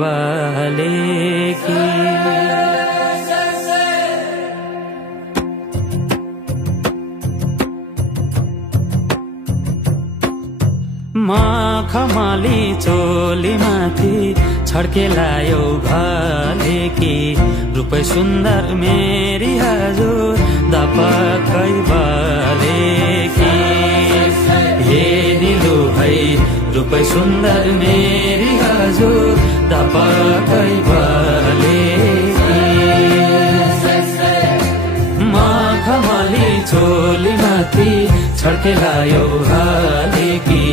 बालेकी मखमली चोलीमाथि छड्केलायो भालेकी रूपै सुन्दर मेरी हजुर दपक्कै बालेकी हे निलु भाइ रूपै सुन्दर मेरी हजुर दपक्कै बालेकी मखमली चोलीमाथि छड्केलायो भालेकी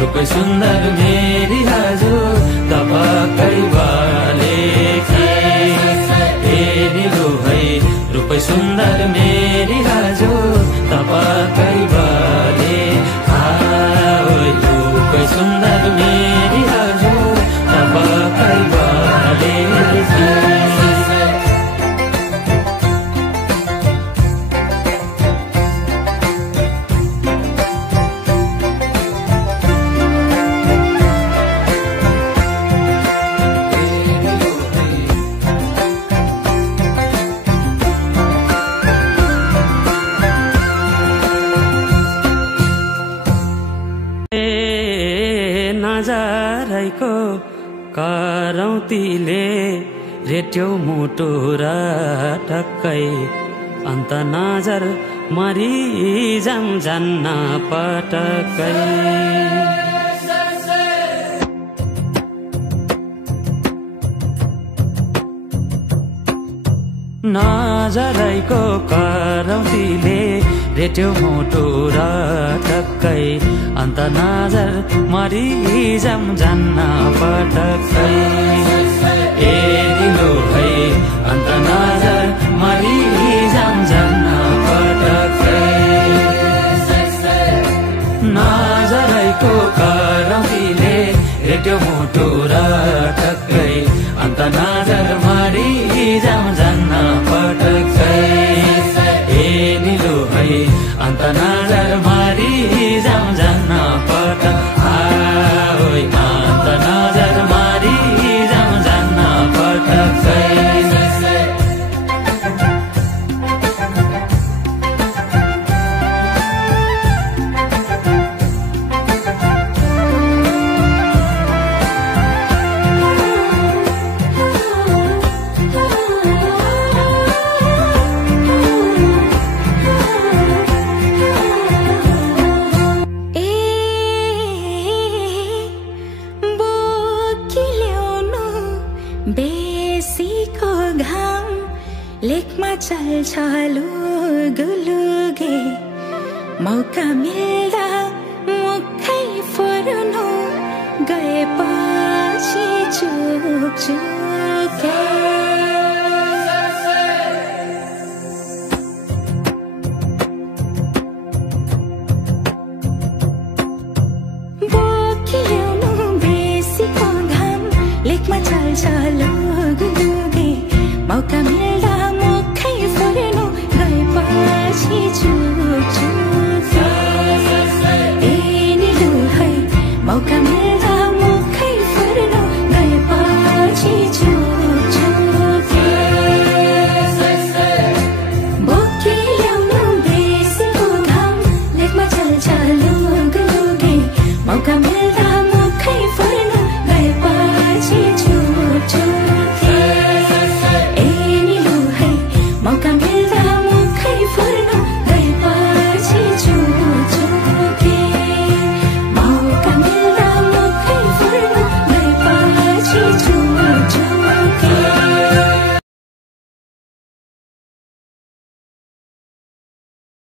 रूपै सुन्दर मेरी हजुर दपक्कै बालेकी हे निलु भाइ रूपै सुन्दर मेरी हजुर दपक्कै बाले रूपै सुन्दर मेरी हजुर दपक्कै बालेकी नजरैको करौतीले रेट्यो मुटु र टक्कै अन्त नजर मरि जान्न पटक्कै नजरैको करौतीले रेट्यो मुटु र टक्कै अन्त नजर मरि जान्न पटक्कै ए निलु भाइ अन्त नजर मरि जान्न पटक्कै नजरैको करौतीले रेट्यो मुटु र टक्कै अन्त नजर मरि जान्न पटक्कै ए निलु भाइ अन्त नजर मरि जान्न पटक्कै अन्त नजर मरि जान्न पटक्कै बेसीको घाम लेकमा चल्छ लुगुलुगे मौका मिल्दा मुखै फुर्नु गएपछि चुकचुके बोकिल्याउनु बेसीको घाम लेकमा चल्छ लुगुलुगे मौका मिल्दा